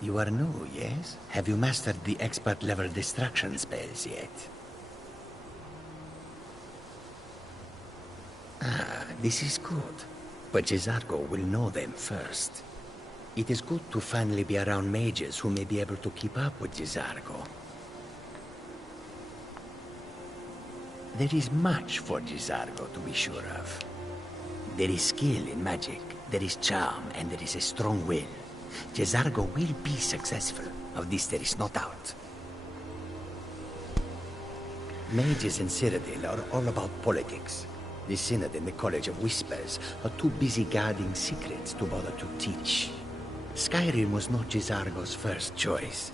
You are new, yes? Have you mastered the expert-level distraction spells yet? Ah, this is good. But Jizargo will know them first. It is good to finally be around mages who may be able to keep up with Jizargo. There is much for Jizargo to be sure of. There is skill in magic, there is charm, and there is a strong will. Jizargo will be successful. Of this there is no doubt. Mages in Cyrodiil are all about politics. The Synod and the College of Whispers are too busy guarding secrets to bother to teach. Skyrim was not Jizargo's first choice,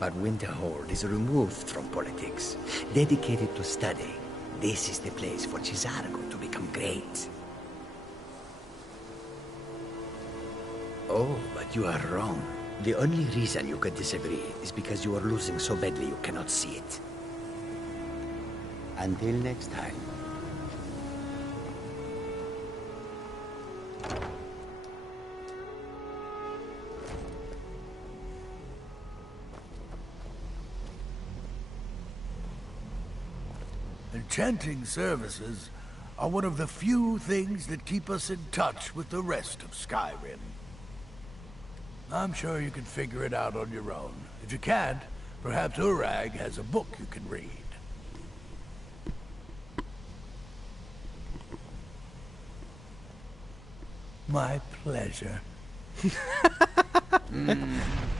but Winterhold is removed from politics, dedicated to study. This is the place for Jizargo to become great. Oh, but you are wrong. The only reason you could disagree is because you are losing so badly you cannot see it. Until next time. Enchanting services are one of the few things that keep us in touch with the rest of Skyrim. I'm sure you can figure it out on your own. If you can't, perhaps Urag has a book you can read. My pleasure.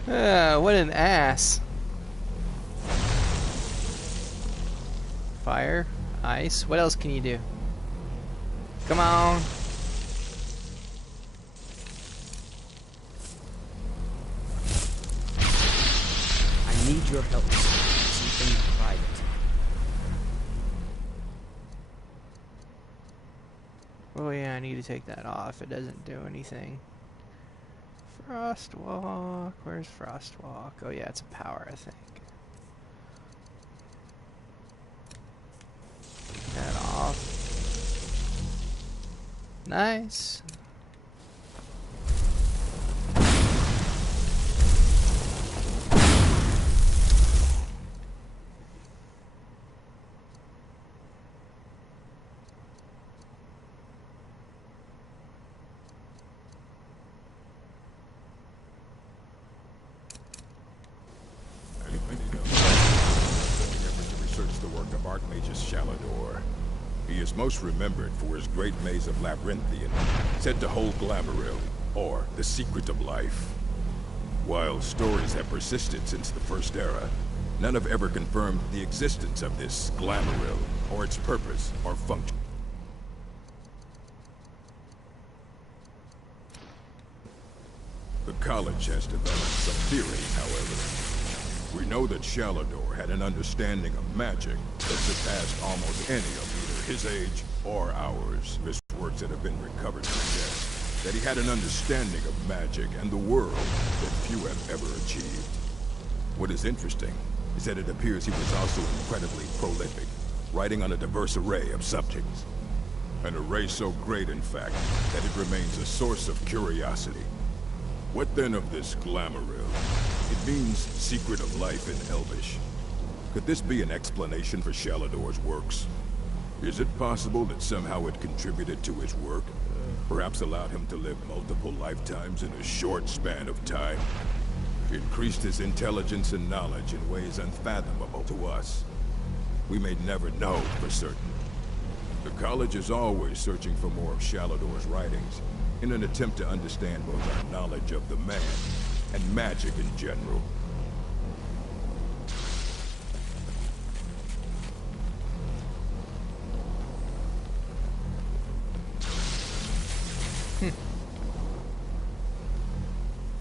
What an ass. Fire, ice, what else can you do? Come on. I need your help. Something private. Oh yeah, I need to take that off. It doesn't do anything. Frostwalk. Where's Frostwalk? Oh yeah, it's a power, I think. Take that off. Nice. He is most remembered for his great maze of Labyrinthian, said to hold Glamouril, or the secret of life. While stories have persisted since the First Era, none have ever confirmed the existence of this Glamouril, or its purpose or function. The college has developed some theories, however. We know that Shalador had an understanding of magic that surpassed almost any of either his age or ours. His works that have been recovered suggest that he had an understanding of magic and the world that few have ever achieved. What is interesting is that it appears he was also incredibly prolific, writing on a diverse array of subjects. An array so great, in fact, that it remains a source of curiosity. What then of this Glamouril? It means secret of life in Elvish. Could this be an explanation for Shalador's works? Is it possible that somehow it contributed to his work? Perhaps allowed him to live multiple lifetimes in a short span of time? Increased his intelligence and knowledge in ways unfathomable to us. We may never know for certain. The college is always searching for more of Shalador's writings, in an attempt to understand both our knowledge of the man and magic in general.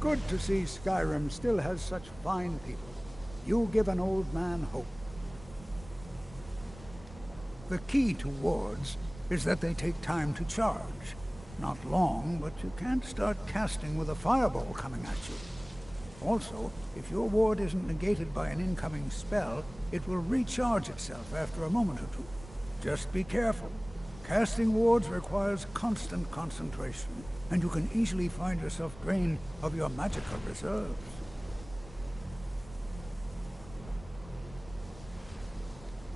Good to see Skyrim still has such fine people. You give an old man hope. The key to wards is that they take time to charge. Not long, but you can't start casting with a fireball coming at you. Also, if your ward isn't negated by an incoming spell, it will recharge itself after a moment or two. Just be careful. Casting wards requires constant concentration, and you can easily find yourself drained of your magical reserves.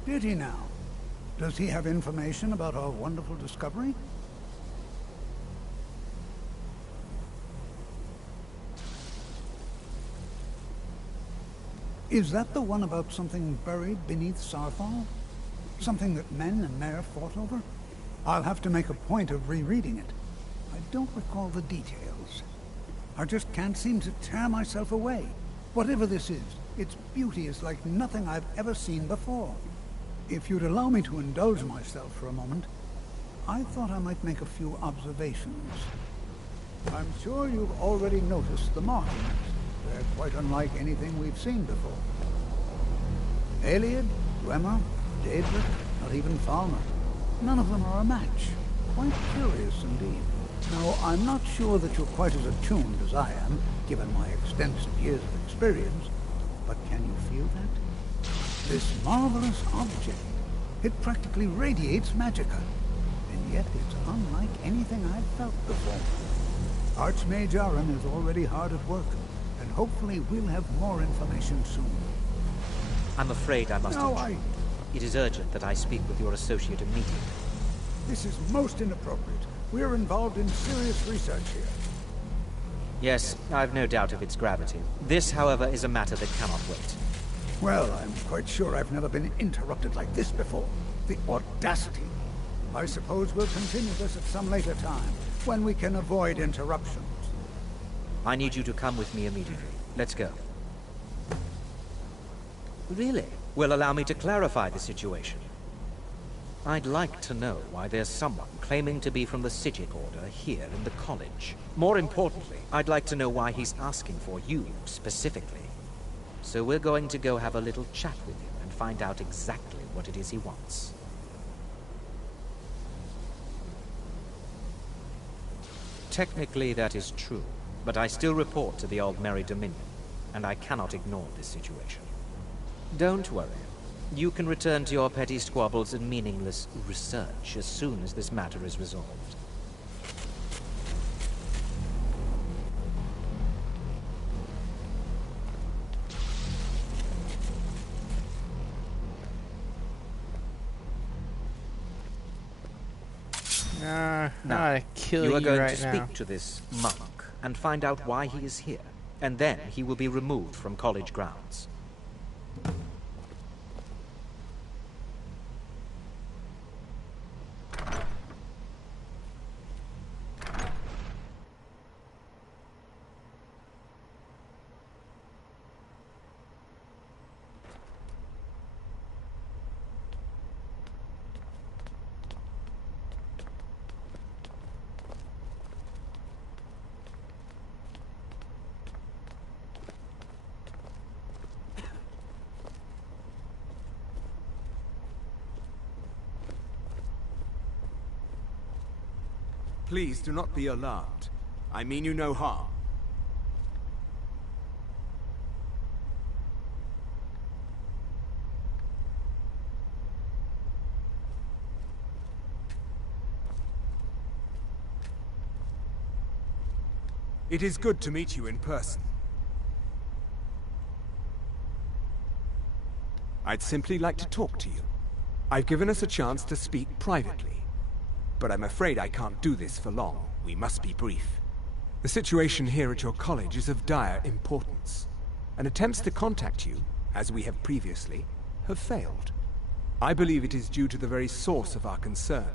Did he now? Does he have information about our wonderful discovery? Is that the one about something buried beneath Sarthal? Something that men and Mare fought over? I'll have to make a point of rereading it. I don't recall the details. I just can't seem to tear myself away. Whatever this is, its beauty is like nothing I've ever seen before. If you'd allow me to indulge myself for a moment, I thought I might make a few observations. I'm sure you've already noticed the markings. They're quite unlike anything we've seen before. Aliad, Dwemer, Daedric, not even Falmer. None of them are a match. Quite curious indeed. Now, I'm not sure that you're quite as attuned as I am, given my extensive years of experience, but can you feel that? This marvelous object, it practically radiates magicka, and yet it's unlike anything I've felt before. Archmage Aaron is already hard at work, and hopefully we'll have more information soon. I'm afraid I must... It is urgent that I speak with your associate immediately. This is most inappropriate. We're involved in serious research here. Yes, I've no doubt of its gravity. This, however, is a matter that cannot wait. Well, I'm quite sure I've never been interrupted like this before. The audacity. I suppose we'll continue this at some later time, when we can avoid interruptions. I need you to come with me immediately. Let's go. Really? Will allow me to clarify the situation. I'd like to know why there's someone claiming to be from the Psijic Order here in the college. More importantly, I'd like to know why he's asking for you specifically. So we're going to go have a little chat with him and find out exactly what it is he wants. Technically that is true, but I still report to the Aldmeri Dominion, and I cannot ignore this situation. Don't worry. You can return to your petty squabbles and meaningless research as soon as this matter is resolved. Now, kill you are going right to now. speak to this monk and find out why he is here, and then he will be removed from college grounds. Please do not be alarmed. I mean you no harm. It is good to meet you in person. I'd simply like to talk to you. I've given us a chance to speak privately. But I'm afraid I can't do this for long. We must be brief. The situation here at your college is of dire importance, and attempts to contact you, as we have previously, have failed. I believe it is due to the very source of our concern.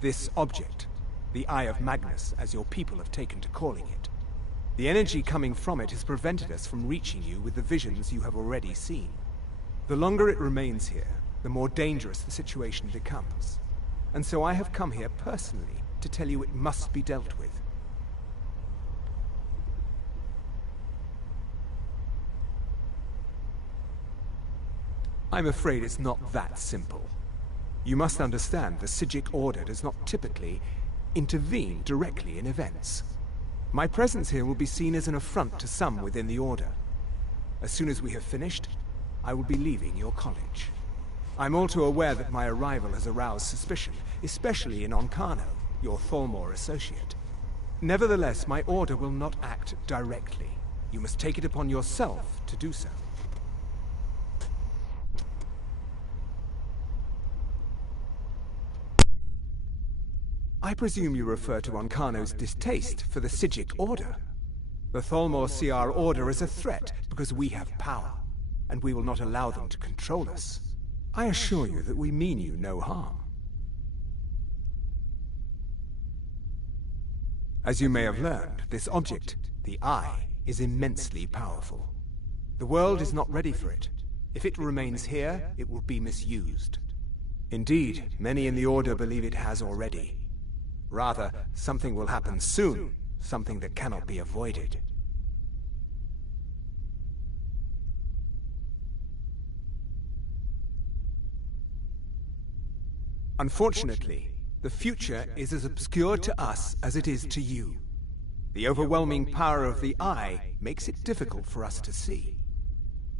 This object, the Eye of Magnus, as your people have taken to calling it. The energy coming from it has prevented us from reaching you with the visions you have already seen. The longer it remains here, the more dangerous the situation becomes. And so I have come here personally to tell you it must be dealt with. I'm afraid it's not that simple. You must understand the Psijic Order does not typically intervene directly in events. My presence here will be seen as an affront to some within the Order. As soon as we have finished, I will be leaving your college. I'm all too aware that my arrival has aroused suspicion, especially in Onkano, your Thalmor associate. Nevertheless, my order will not act directly. You must take it upon yourself to do so. I presume you refer to Onkano's distaste for the Psijic Order. The Thalmor see our order as a threat because we have power, and we will not allow them to control us. I assure you that we mean you no harm. As you may have learned, this object, the Eye, is immensely powerful. The world is not ready for it. If it remains here, it will be misused. Indeed, many in the Order believe it has already. Rather, something will happen soon, something that cannot be avoided. Unfortunately, the future is as obscure to us as it is to you. The overwhelming power of the Eye makes it difficult for us to see.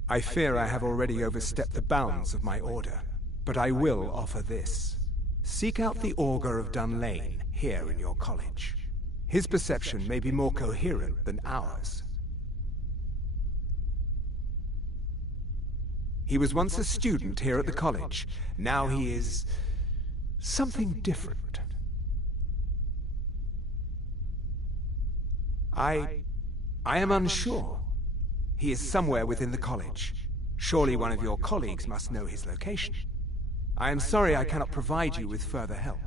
I fear I have already overstepped the bounds of my order, but I will offer this. Seek out the Augur of Dunlane here in your college. His perception may be more coherent than ours. He was once a student here at the college. Now he is something different. I am unsure. He is somewhere within the college. Surely one of your colleagues must know his location. I am sorry I cannot provide you with further help,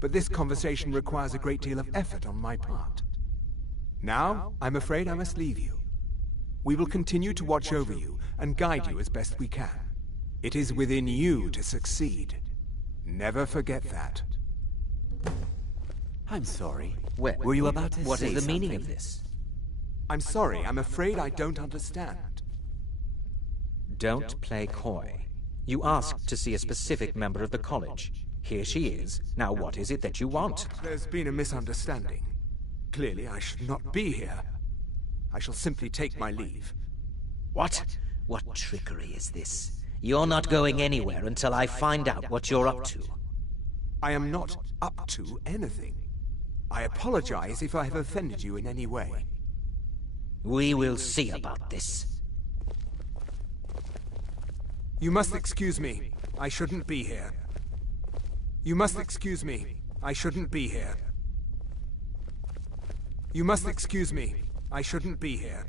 but this conversation requires a great deal of effort on my part. Now, I'm afraid I must leave you. We will continue to watch over you and guide you as best we can. It is within you to succeed. Never forget that. I'm sorry. Were you about to What is the meaning of this? I'm sorry, I'm afraid I don't understand. Don't play coy. You asked to see a specific member of the college. Here she is. Now what is it that you want? There's been a misunderstanding. Clearly I should not be here. I shall simply take my leave. What? What trickery is this? You're not going anywhere until I find out what you're up to. I am not up to anything. I apologize if I have offended you in any way. We will see about this. You must excuse me. I shouldn't be here. You must excuse me. I shouldn't be here. You must excuse me. I shouldn't be here.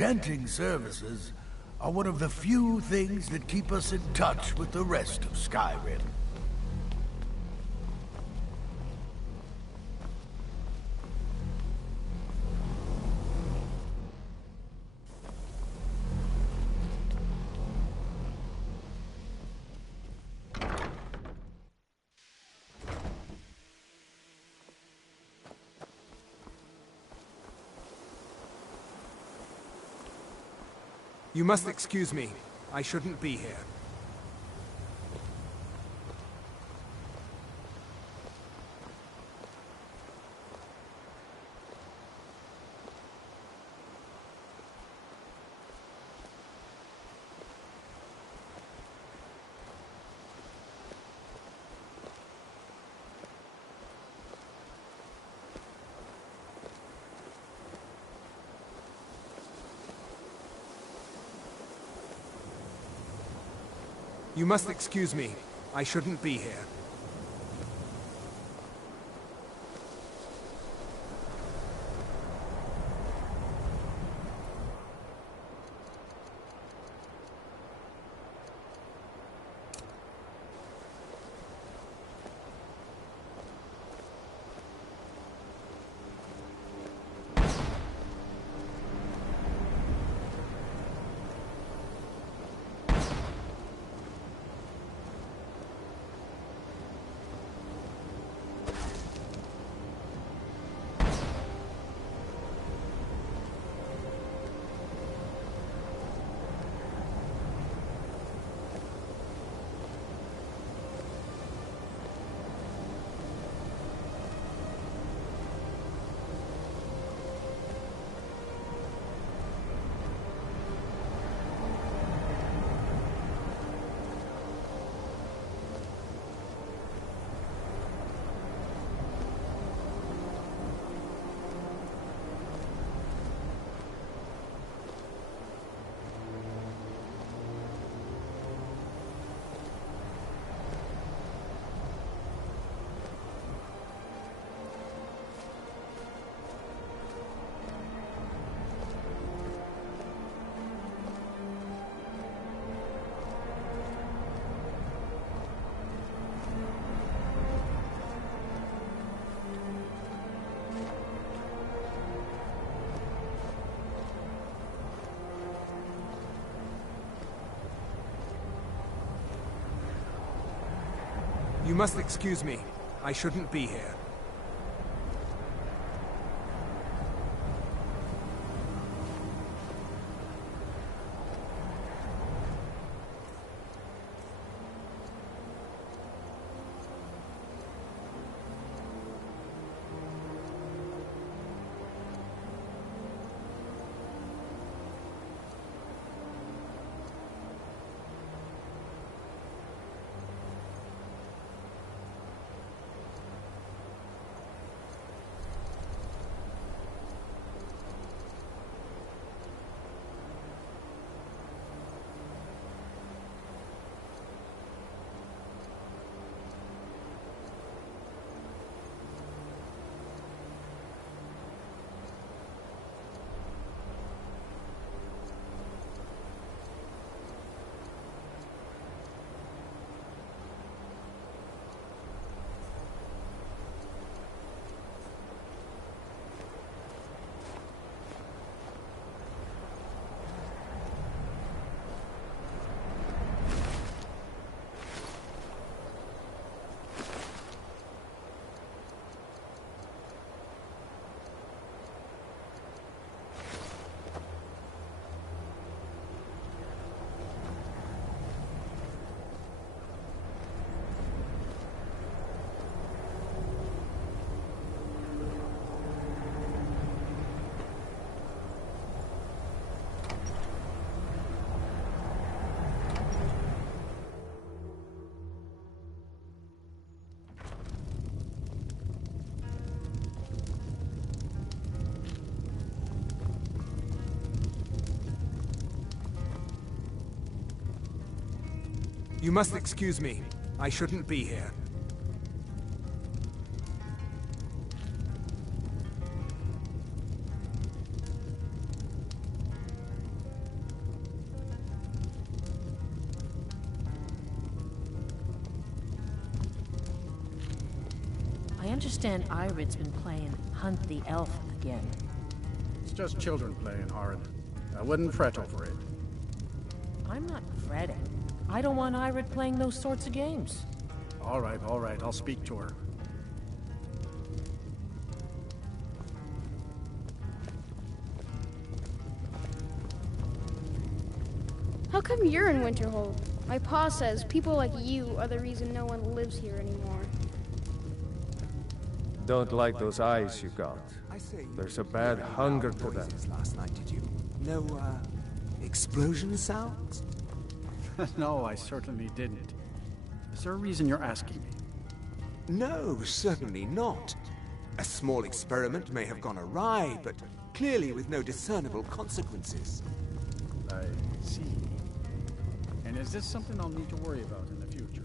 Enchanting services are one of the few things that keep us in touch with the rest of Skyrim. You must excuse me. I shouldn't be here. You must excuse me. I shouldn't be here. You must excuse me. I shouldn't be here. You must excuse me. I shouldn't be here. I understand Irid's been playing Hunt the Elf again. It's just children playing hard. I wouldn't fret over it. I'm not fretting. I don't want Irid playing those sorts of games. All right, I'll speak to her. How come you're in Winterhold? My pa says people like you are the reason no one lives here anymore. Don't like those eyes you got. There's a bad hunger to them. Last night, did you? No, explosion sounds? No, I certainly didn't. Is there a reason you're asking me? No, certainly not. A small experiment may have gone awry, but clearly with no discernible consequences. I see. And is this something I'll need to worry about in the future?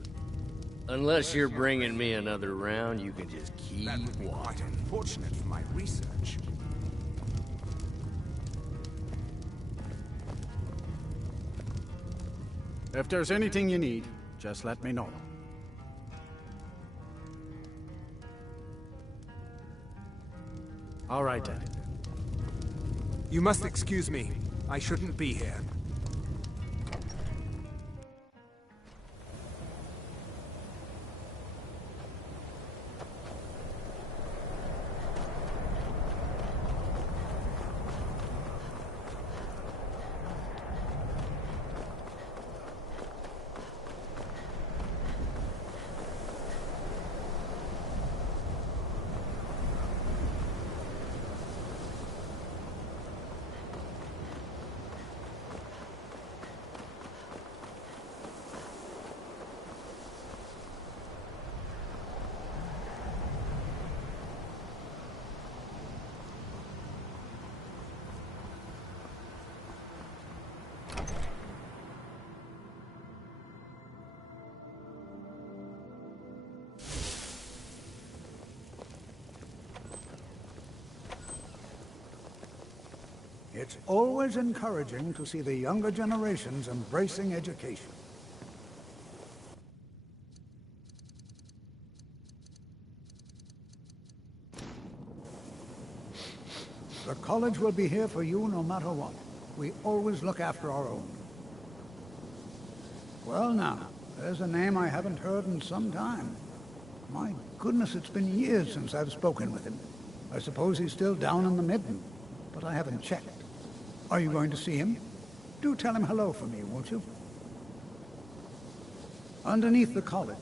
Unless you're bringing me another round, you can just keep That would be quite unfortunate for my research. If there's anything you need, just let me know. All right, then. You must excuse me. I shouldn't be here. It's always encouraging to see the younger generations embracing education. The college will be here for you no matter what. We always look after our own. Well now, there's a name I haven't heard in some time. My goodness, it's been years since I've spoken with him. I suppose he's still down in the Midden, but I haven't checked. Are you going to see him? Do tell him hello for me, won't you? Underneath the college.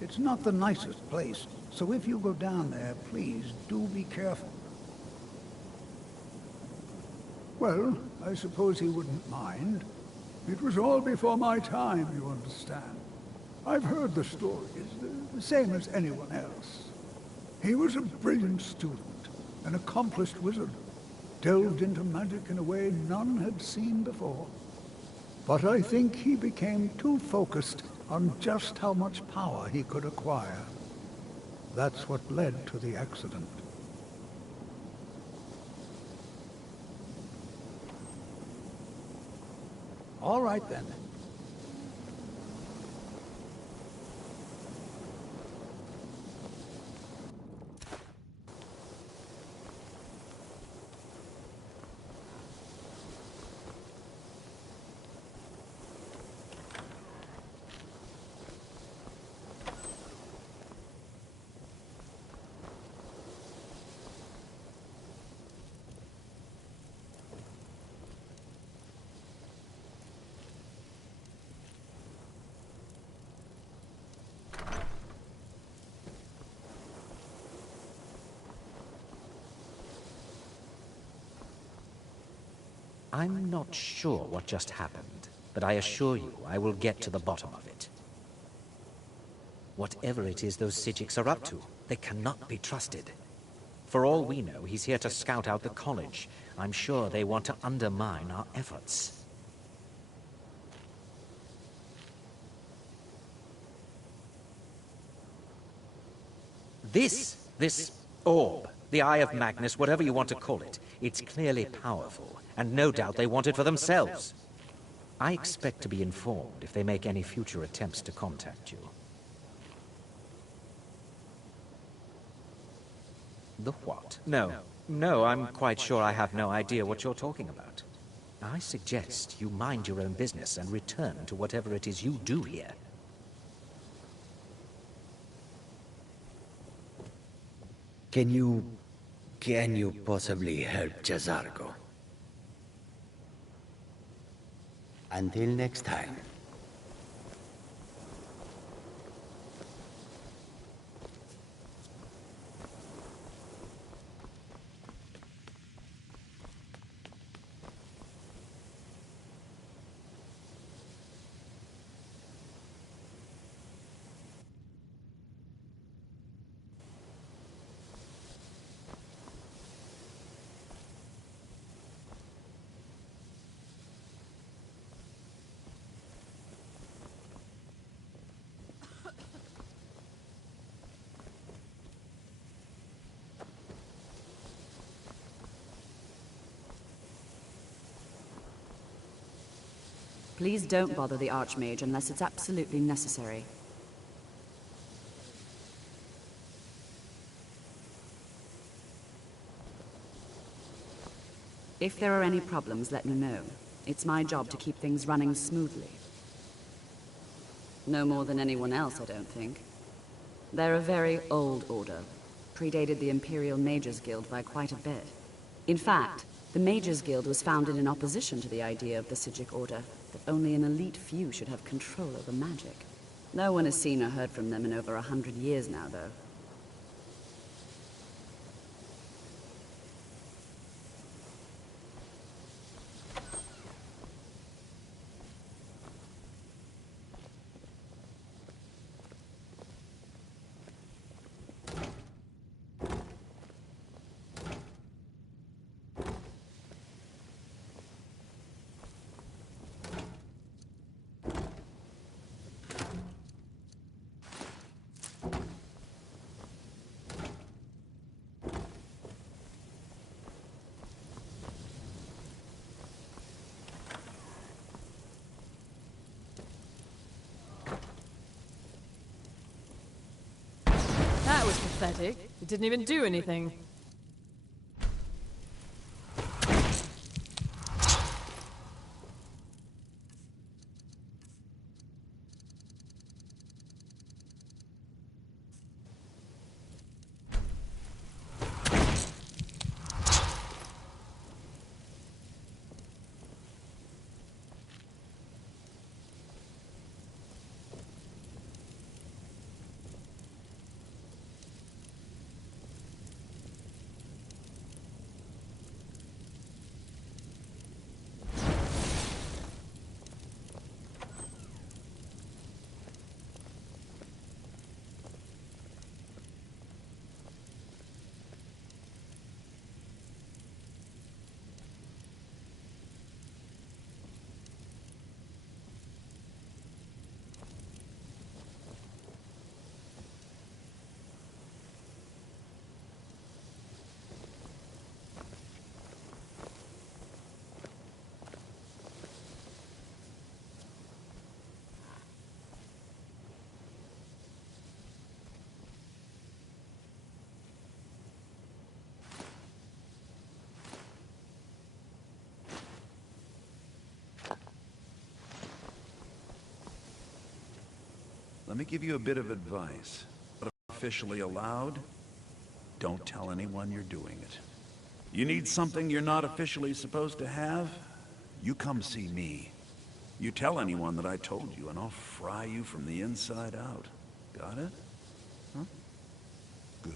It's not the nicest place, so if you go down there, please do be careful. Well, I suppose he wouldn't mind. It was all before my time, you understand. I've heard the stories, the same as anyone else. He was a brilliant student, an accomplished wizard, delved into magic in a way none had seen before. But I think he became too focused on just how much power he could acquire. That's what led to the accident. All right, then. I'm not sure what just happened, but I assure you I will get to the bottom of it. Whatever it is those Psijics are up to, they cannot be trusted. For all we know, he's here to scout out the college. I'm sure they want to undermine our efforts. This orb, the Eye of Magnus, whatever you want to call it, it's clearly powerful, and no doubt they want it for themselves. I expect to be informed if they make any future attempts to contact you. The what? No, I'm quite sure I have no idea what you're talking about. I suggest you mind your own business and return to whatever it is you do here. Can you possibly help Jazargo? Until next time. Please don't bother the Archmage unless it's absolutely necessary. If there are any problems, let me know. It's my job to keep things running smoothly. No more than anyone else, I don't think. They're a very old order. Predated the Imperial Mages Guild by quite a bit. In fact, the Mages Guild was founded in opposition to the idea of the Psijic Order, that only an elite few should have control over magic. No one has seen or heard from them in over 100 years now, though. That was pathetic. It didn't even do anything. let me give you a bit of advice. Not officially allowed, don't tell anyone you're doing it. You need something you're not officially supposed to have? You come see me. You tell anyone that I told you, and I'll fry you from the inside out. Got it? Huh? Good.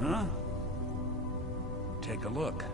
Huh? Take a look.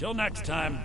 Till next time.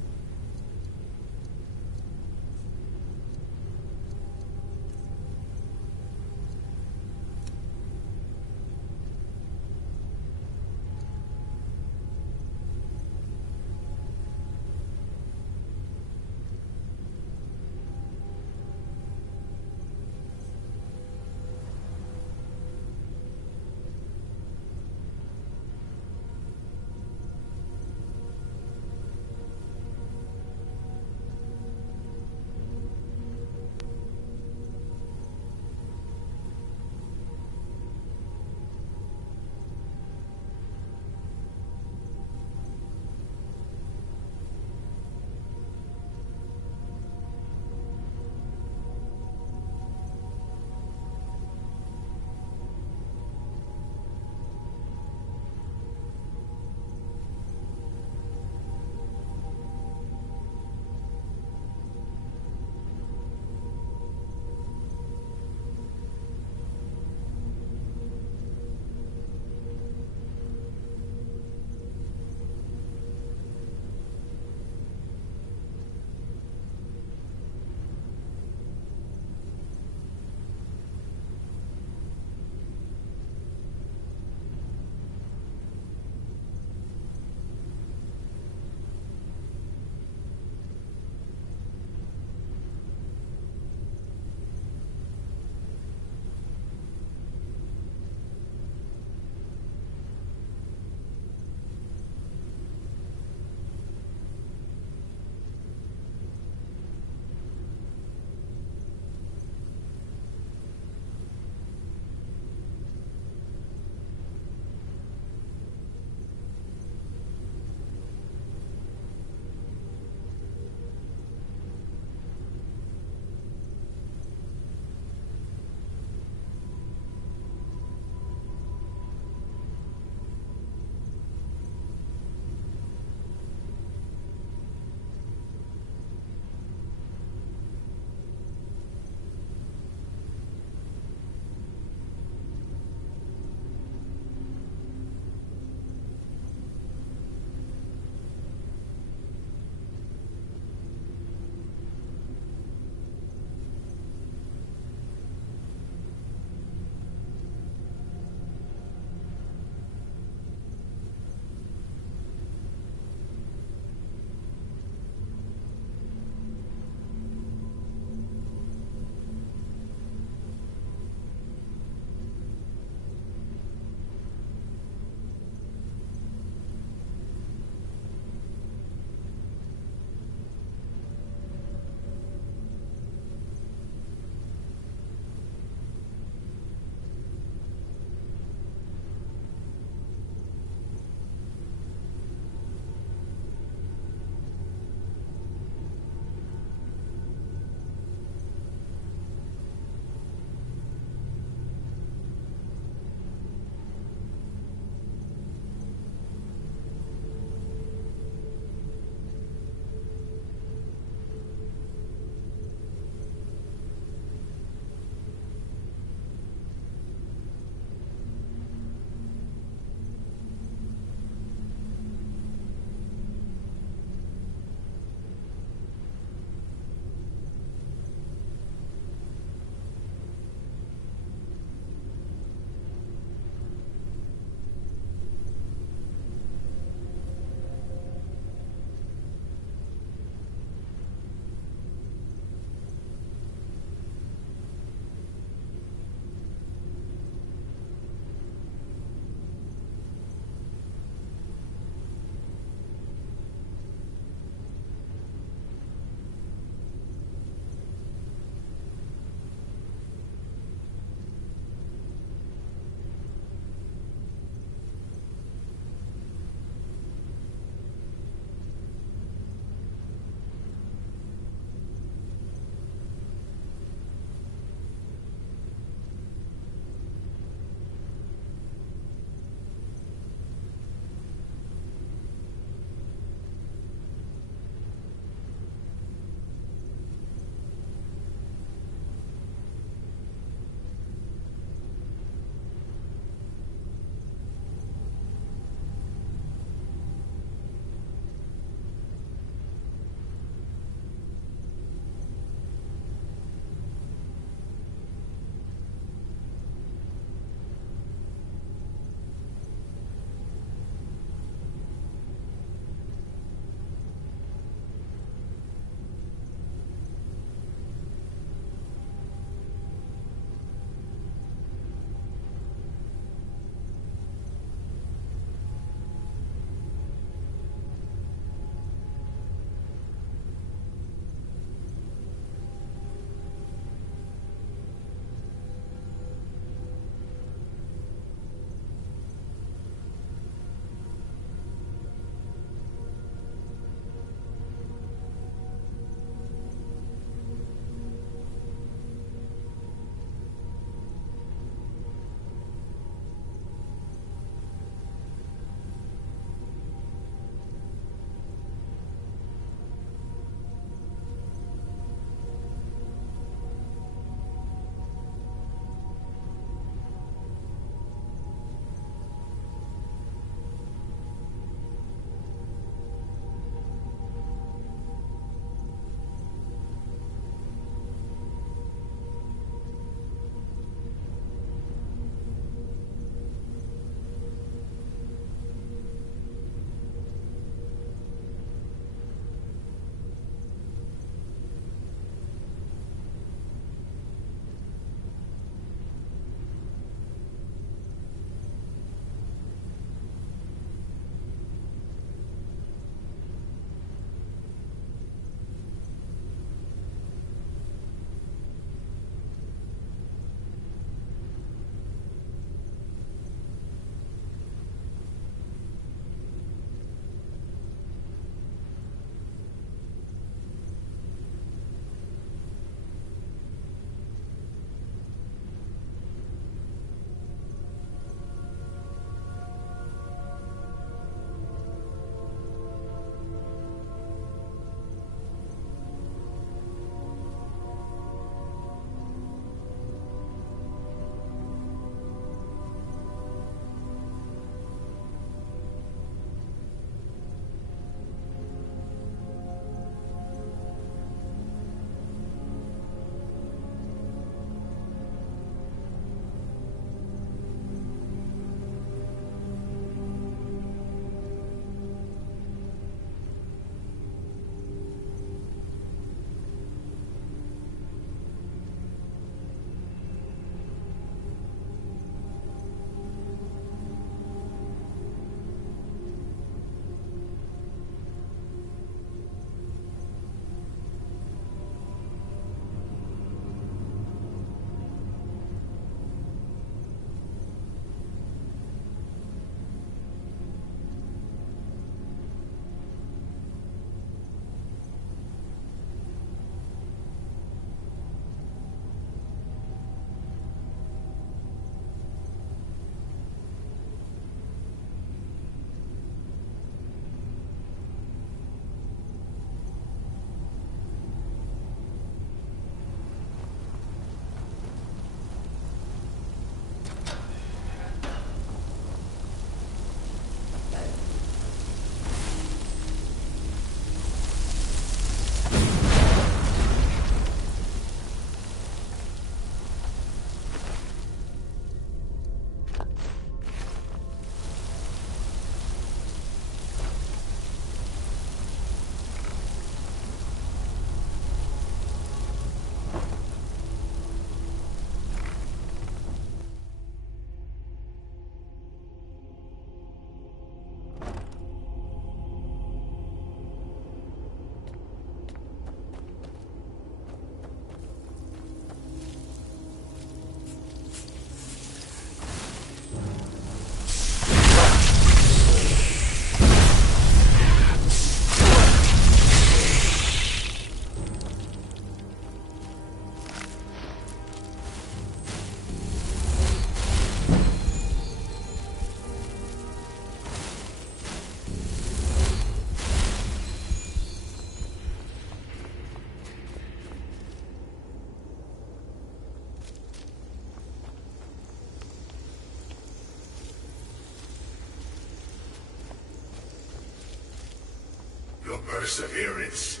perseverance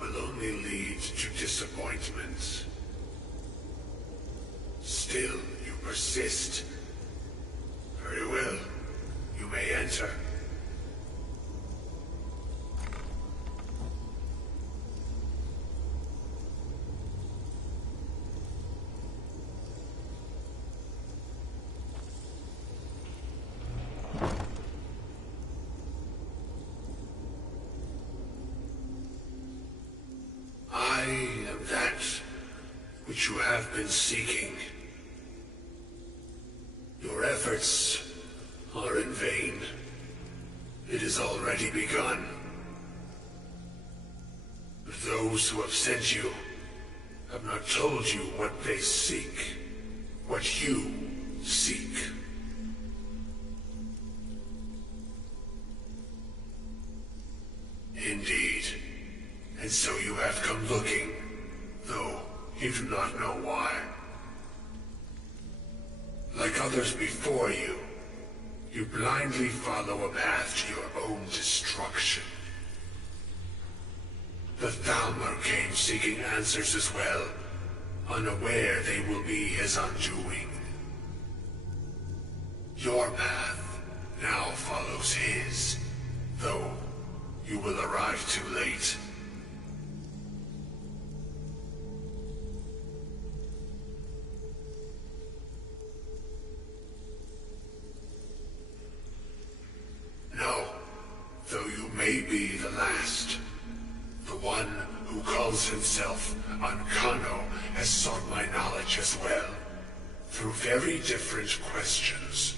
will only lead to disappointment. Still, you persist. Very well. You may enter. I am that which you have been seeking. Your efforts are in vain. It has already begun. But those who have sent you have not told you what they seek, what you seek. Indeed. And so you have come looking, though you do not know why. Like others before you, you blindly follow a path to your own destruction. The Thalmor came seeking answers as well, unaware they will be his undoing. Your path now follows his, though you will arrive too late. No, though you may be the last. The one who calls himself Ancano has sought my knowledge as well, through very different questions.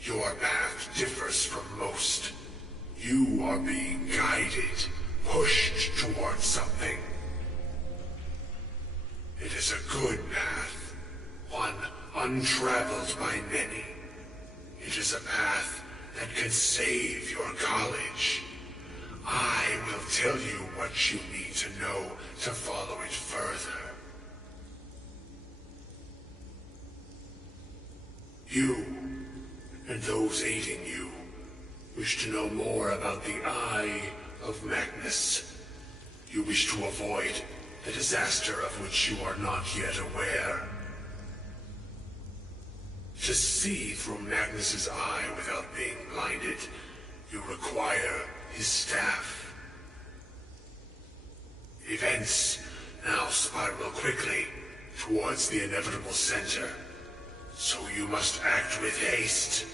Your path differs from most. You are being guided, pushed towards something. It is a good path, one untraveled by many. It is a path that can save your college. I will tell you what you need to know to follow it further. You, and those aiding you, wish to know more about the Eye of Magnus. You wish to avoid the disaster of which you are not yet aware. To see through Magnus's eye without being blinded, you require his staff. Events now spiral quickly towards the inevitable center, so you must act with haste.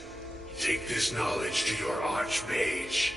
Take this knowledge to your Archmage.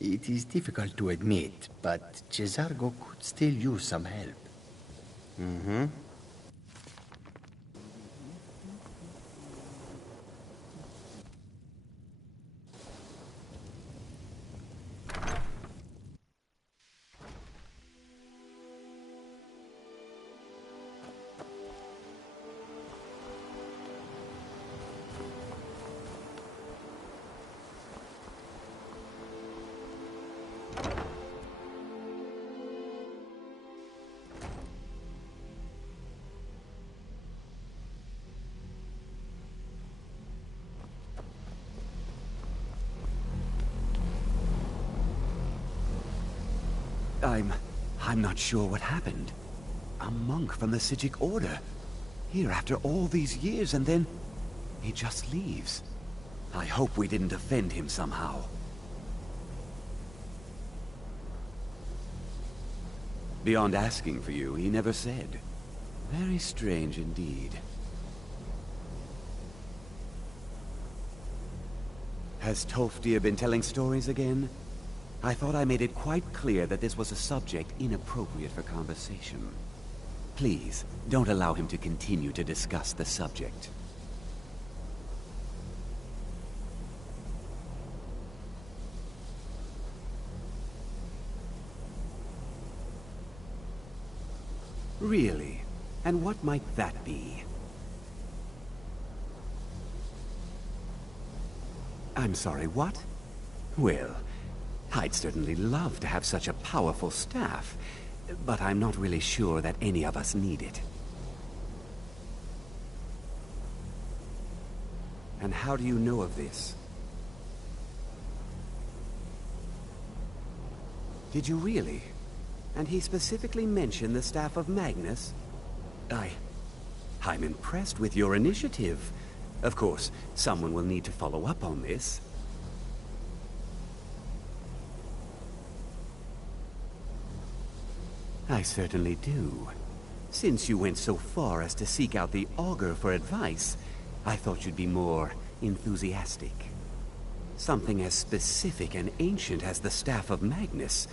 It is difficult to admit, but Cesargo could still use some help. Mm-hmm. I'm not sure what happened. A monk from the Sijic Order. Here after all these years, and then he just leaves. I hope we didn't offend him somehow. Beyond asking for you, he never said. Very strange indeed. Has Tolfdir been telling stories again? I thought I made it quite clear that this was a subject inappropriate for conversation. Please, don't allow him to continue to discuss the subject. Really? And what might that be? I'm sorry, what? Well, I'd certainly love to have such a powerful staff, but I'm not really sure that any of us need it. And how do you know of this? Did you really? And he specifically mentioned the staff of Magnus? I'm impressed with your initiative. Of course, someone will need to follow up on this. I certainly do. Since you went so far as to seek out the Augur for advice, I thought you'd be more enthusiastic. Something as specific and ancient as the Staff of Magnus.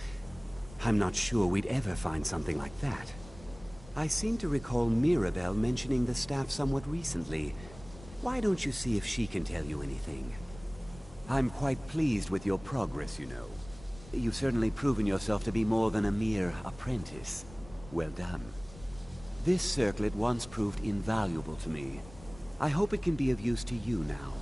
I'm not sure we'd ever find something like that. I seem to recall Mirabelle mentioning the staff somewhat recently. Why don't you see if she can tell you anything? I'm quite pleased with your progress, you know. You've certainly proven yourself to be more than a mere apprentice. Well done. This circlet once proved invaluable to me. I hope it can be of use to you now.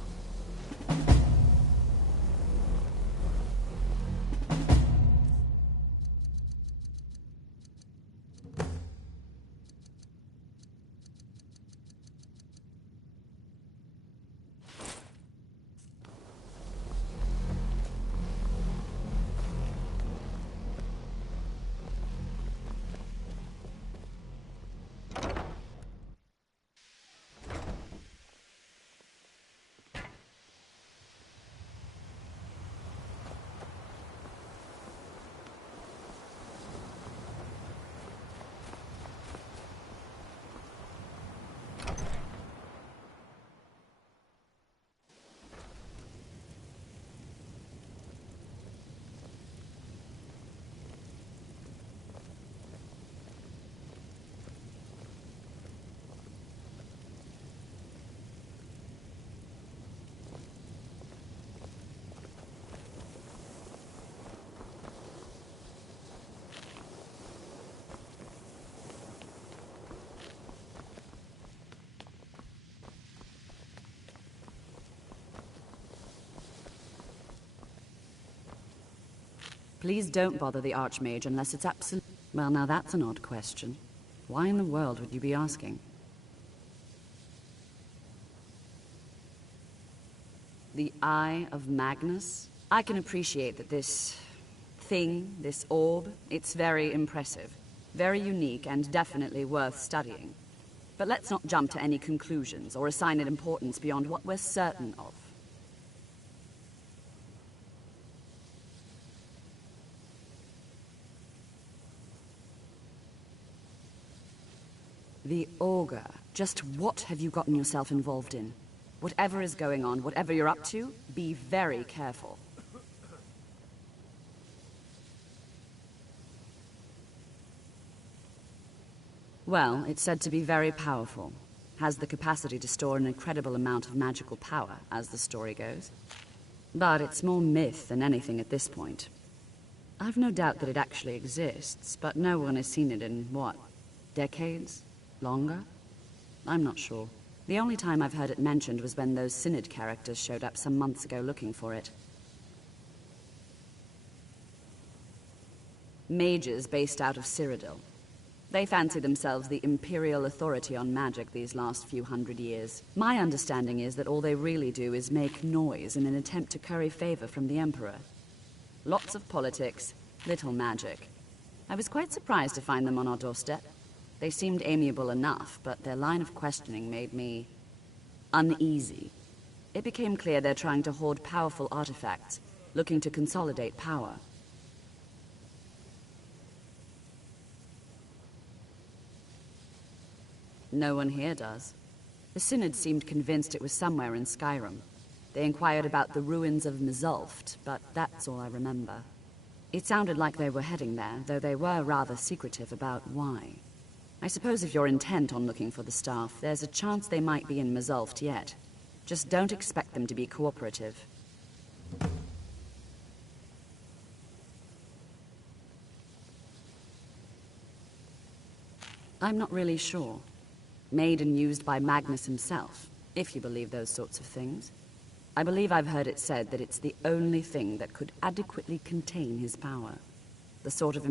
Please don't bother the Archmage unless it's absolute. Well, now that's an odd question. Why in the world would you be asking? The Eye of Magnus? I can appreciate that this thing, this orb, it's very impressive. Very unique and definitely worth studying. But let's not jump to any conclusions or assign it importance beyond what we're certain of. The Augur. Just what have you gotten yourself involved in? Whatever is going on, whatever you're up to, be very careful. Well, it's said to be very powerful. Has the capacity to store an incredible amount of magical power, as the story goes. But it's more myth than anything at this point. I've no doubt that it actually exists, but no one has seen it in, what, decades? Longer? I'm not sure. The only time I've heard it mentioned was when those Synod characters showed up some months ago looking for it. Mages based out of Cyrodiil. They fancy themselves the imperial authority on magic these last few hundred years. My understanding is that all they really do is make noise in an attempt to curry favor from the Emperor. Lots of politics, little magic. I was quite surprised to find them on our doorstep. They seemed amiable enough, but their line of questioning made me uneasy. It became clear they're trying to hoard powerful artifacts, looking to consolidate power. No one here does. The Synod seemed convinced it was somewhere in Skyrim. They inquired about the ruins of Mzulft, but that's all I remember. It sounded like they were heading there, though they were rather secretive about why. I suppose if you're intent on looking for the staff, there's a chance they might be in Mzulft yet. Just don't expect them to be cooperative. I'm not really sure. Made and used by Magnus himself, if you believe those sorts of things. I believe I've heard it said that it's the only thing that could adequately contain his power. The sort of